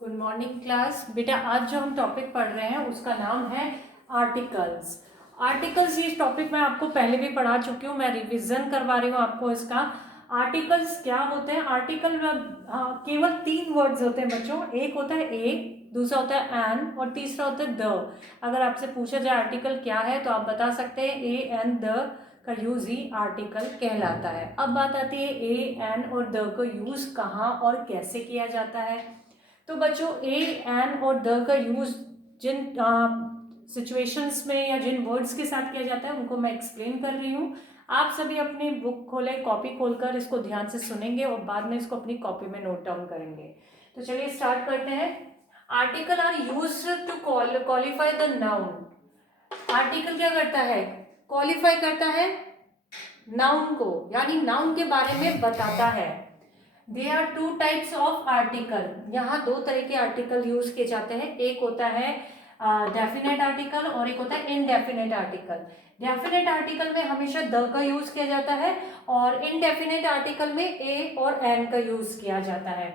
Good morning class. बेटा आज जो हम टॉपिक पढ़ रहे हैं उसका नाम है आर्टिकल्स। आर्टिकल्स ये टॉपिक मैं आपको पहले भी पढ़ा चुकी हूँ, मैं रिवीजन करवा रही हूँ आपको इसका। आर्टिकल्स क्या होते हैं? आर्टिकल में केवल 3 वर्ड्स होते हैं बच्चों। एक होता है ए, दूसरा होता है एन और तीसरा होता है द। अगर आपसे पूछा जाए आर्टिकल क्या है तो आप बता सकते हैं ए एन द का यूज ही आर्टिकल कहलाता है। अब बात आती है ए एन और द को यूज कहाँ और कैसे किया जाता है। तो बच्चों ए एन और द का यूज जिन सिचुएशंस में या जिन वर्ड्स के साथ किया जाता है उनको मैं एक्सप्लेन कर रही हूँ। आप सभी अपनी बुक खोलें, कॉपी खोलकर इसको ध्यान से सुनेंगे और बाद में इसको अपनी कॉपी में नोट डाउन करेंगे। तो चलिए स्टार्ट करते हैं। Article are used to qualify the noun. Article क्या करता है? क्वालिफाई करता है नाउन को, यानी नाउन के बारे में बताता है। There are 2 types of article। यहाँ 2 तरह के आर्टिकल यूज किए जाते हैं। एक होता है डेफिनेट आर्टिकल और एक होता है इनडेफिनेट आर्टिकल। डेफिनेट आर्टिकल में हमेशा द का यूज किया जाता है और इनडेफिनेट आर्टिकल में ए और एन का यूज किया जाता है।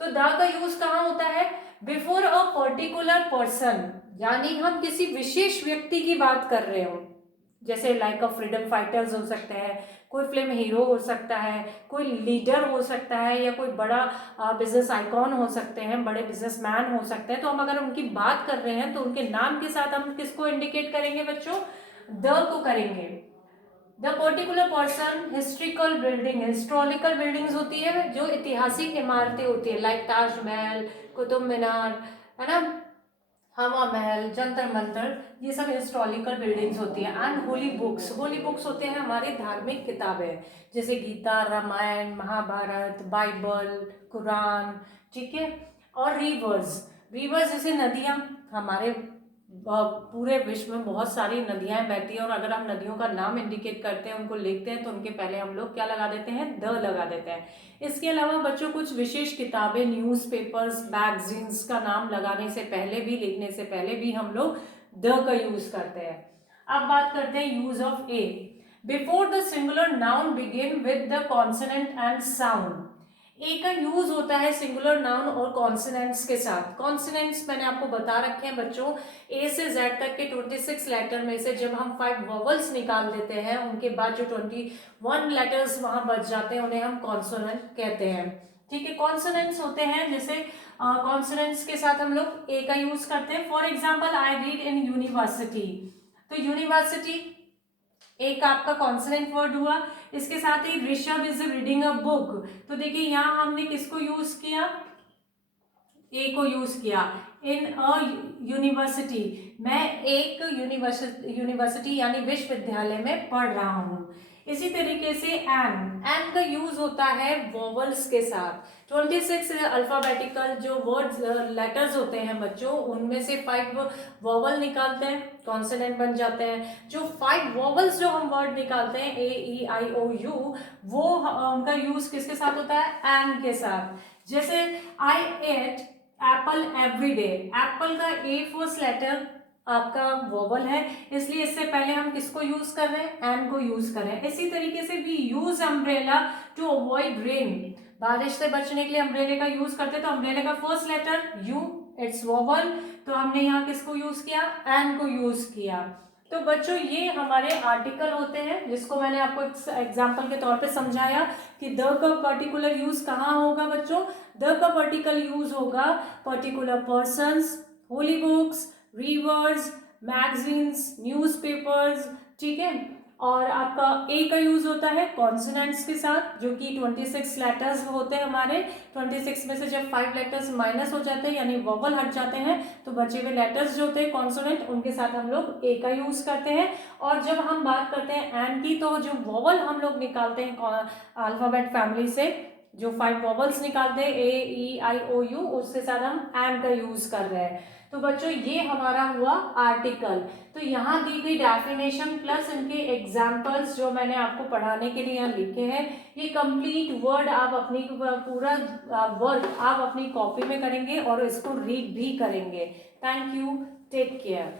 तो द का यूज कहाँ होता है? बिफोर अ पर्टिकुलर पर्सन, यानी हम किसी विशेष व्यक्ति की बात कर रहे हो, जैसे लाइक अ फ्रीडम फाइटर्स हो सकते हैं, कोई फिल्म हीरो हो सकता है, कोई लीडर हो सकता है, या कोई बड़ा बिजनेस आइकॉन हो सकते हैं, बड़े बिजनेसमैन हो सकते हैं। तो हम अगर उनकी बात कर रहे हैं तो उनके नाम के साथ हम किसको इंडिकेट करेंगे बच्चों? द को करेंगे। The particular person, historical building, historical buildings होती है जो ऐतिहासिक इमारतें होती है, लाइक ताजमहल, कुतुब मीनार, है ना, हवा महल, जंतर मंतर, ये सब हिस्टोरिकल बिल्डिंग्स होती है। And holy books, holy books होते हैं हमारे धार्मिक किताबें, जैसे गीता, रामायण, महाभारत, बाइबल, कुरान, ठीक है। और रिवर्स, रिवर्स जैसे नदियाँ, हमारे पूरे विश्व में बहुत सारी नदियाँ बहती हैं और अगर हम नदियों का नाम इंडिकेट करते हैं, उनको लिखते हैं, तो उनके पहले हम लोग क्या लगा देते हैं? द लगा देते हैं। इसके अलावा बच्चों कुछ विशेष किताबें, न्यूज़पेपर्स, मैगजीन्स का नाम लगाने से पहले भी, लिखने से पहले भी हम लोग द का यूज करते हैं। अब बात करते हैं use of A. Before the singular noun begin with the consonant and sound. A का यूज होता है सिंगुलर नाउन और कॉन्सोनेंट्स के साथ। कॉन्सोनेंट्स मैंने आपको बता रखे हैं बच्चों, ए से जेड तक के 26 लेटर में से जब हम 5 वॉवल्स निकाल देते हैं, उनके बाद जो 21 लेटर्स वहां बच जाते हैं उन्हें हम कॉन्सोनेंट कहते हैं। ठीक है, कॉन्सोनेंट्स होते हैं, जैसे कॉन्सोनेंट्स के साथ हम लोग ए का यूज करते हैं। For example, I read in university. तो यूनिवर्सिटी एक आपका कॉन्सोनेंट वर्ड हुआ। इसके साथ ही Rishabh is reading a book. तो देखिए यहाँ हमने किसको यूज किया? ए को यूज किया। इन अ यूनिवर्सिटी, मैं एक यूनिवर्सिटी यानी विश्वविद्यालय में पढ़ रहा हूँ। इसी तरीके से एन का यूज होता है वॉवल्स के साथ। 26 अल्फाबेटिकल जो वर्ड्स लेटर्स होते हैं बच्चों, उनमें से 5 वॉवल निकालते हैं, कॉन्सोनेंट बन जाते हैं। जो 5 वॉवल्स जो हम वर्ड निकालते हैं, ए ई आई ओ यू, वो उनका यूज किसके साथ होता है? एन के साथ। जैसे I ate apple every day. Apple का ए फर्स्ट लेटर आपका वोवल है, इसलिए इससे पहले हम किसको यूज कर रहे हैं? एन को यूज कर रहे हैं। इसी तरीके से भी use umbrella to avoid rain. बारिश से बचने के लिए अम्ब्रेले का यूज करते हैं। तो अम्ब्रेले का first letter U, it's vowel, तो हमने यहाँ किसको यूज किया? एन को यूज किया। तो बच्चों ये हमारे आर्टिकल होते हैं, जिसको मैंने आपको एग्जाम्पल के तौर पे समझाया कि द का पर्टिकुलर यूज कहाँ होगा बच्चों? द का पर्टिकुलर यूज होगा particular persons, holy books, reverse, magazines, newspapers, ठीक है। और आपका ए का यूज होता है कॉन्सोनेंट्स के साथ, जो कि 26 लेटर्स होते हैं हमारे। 26 में से जब 5 लेटर्स माइनस हो जाते हैं, यानी वोवल हट जाते हैं, तो बचे हुए लेटर्स जो होते हैं कॉन्सोनेंट, उनके साथ हम लोग ए का यूज करते हैं। और जब हम बात करते हैं एन की, तो जो वोवल हम लोग निकालते हैं अल्फाबेट फैमिली से, जो 5 वॉवल्स निकालते हैं ए ई आई ओ यू, उसके साथ हम एन का यूज कर रहे हैं। तो बच्चों ये हमारा हुआ आर्टिकल। तो यहाँ दी गई डेफिनेशन प्लस इनके एग्जाम्पल्स जो मैंने आपको पढ़ाने के लिए यहाँ लिखे हैं, ये कंप्लीट वर्ड आप अपनी पूरा वर्ड आप अपनी कॉपी में करेंगे और इसको रीड भी करेंगे। Thank you, take care.